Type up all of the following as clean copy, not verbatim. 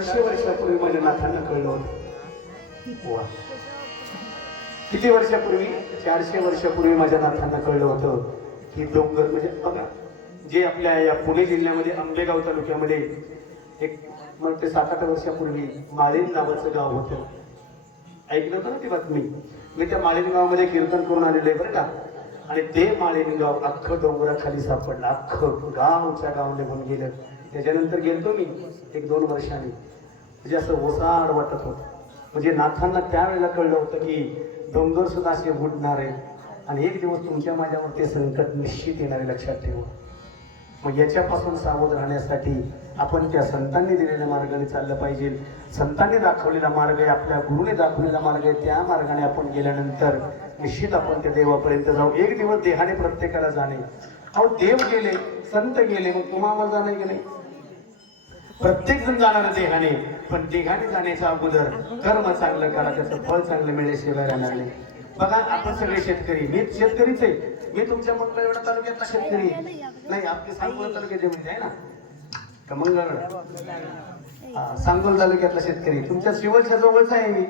400 वर्षापूर्वी माझ्या नाथांना कळलं होतं. वा, किती वर्षापूर्वी? 400 वर्षापूर्वी माझ्या नाथांना कळलं होतं की डोंगर म्हणजे बघा, जे आपल्या या पुणे जिल्ह्यामध्ये आंबेगाव तालुक्यामध्ये एक मग ते 7-8 वर्षापूर्वी माळीन नावाचं गाव होतं. ऐकलं होतं ना ती बातमी? मी त्या माळीन गावामध्ये कीर्तन करून आलेलं आहे बरं का. आणि ते माळीन गाव अख्खं डोंगराखाली सापडलं, अख्खं गावच्या गाव निघून गेलं. त्याच्यानंतर गेलतो मी 1-2 वर्षांनी. म्हणजे असं ओसाड वाटत होतं. म्हणजे नाथांना त्यावेळेला कळलं होतं की डोंगर सुद्धा असे बुडणार आहे आणि एक दिवस तुमच्या माझ्यावर ते संकट निश्चित येणारे, लक्षात ठेवा. मग याच्यापासून सावध राहण्यासाठी आपण त्या संतांनी दिलेल्या मार्गाने चाललं पाहिजे. संतांनी दाखवलेला मार्ग आहे, आपल्या गुरुने दाखवलेला मार्ग आहे, त्या मार्गाने आपण गेल्यानंतर निश्चित आपण त्या देवापर्यंत जाऊ. एक दिवस देहाने प्रत्येकाला जाणे. अहो देव गेले, संत गेले, मग तुम्हाला जाणे गेले. प्रत्येक जण जाणार देहाने, पण देहाने जाण्याच्या अगोदर कर्म चांगलं करा, त्याचं फळ चांगलं मिळेशिवाय राहणार नाही. बघा आपण सगळे शेतकरी, मी शेतकरीच आहे. मी तुमच्या मंगळवेढा तालुक्यातला शेतकरी नाही, आपली सांगोला तालुक्याचे म्हणजे आहे ना का मंगळवेढा, सांगोला तालुक्यातला शेतकरी. तुमच्या शिवलच्या जवळचा आहे मी.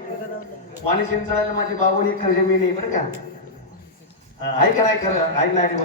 वाणी चिंचळायला माझी 52 एकर जमीन आहे बरं का. आहे का नाही खरं? आहे नाही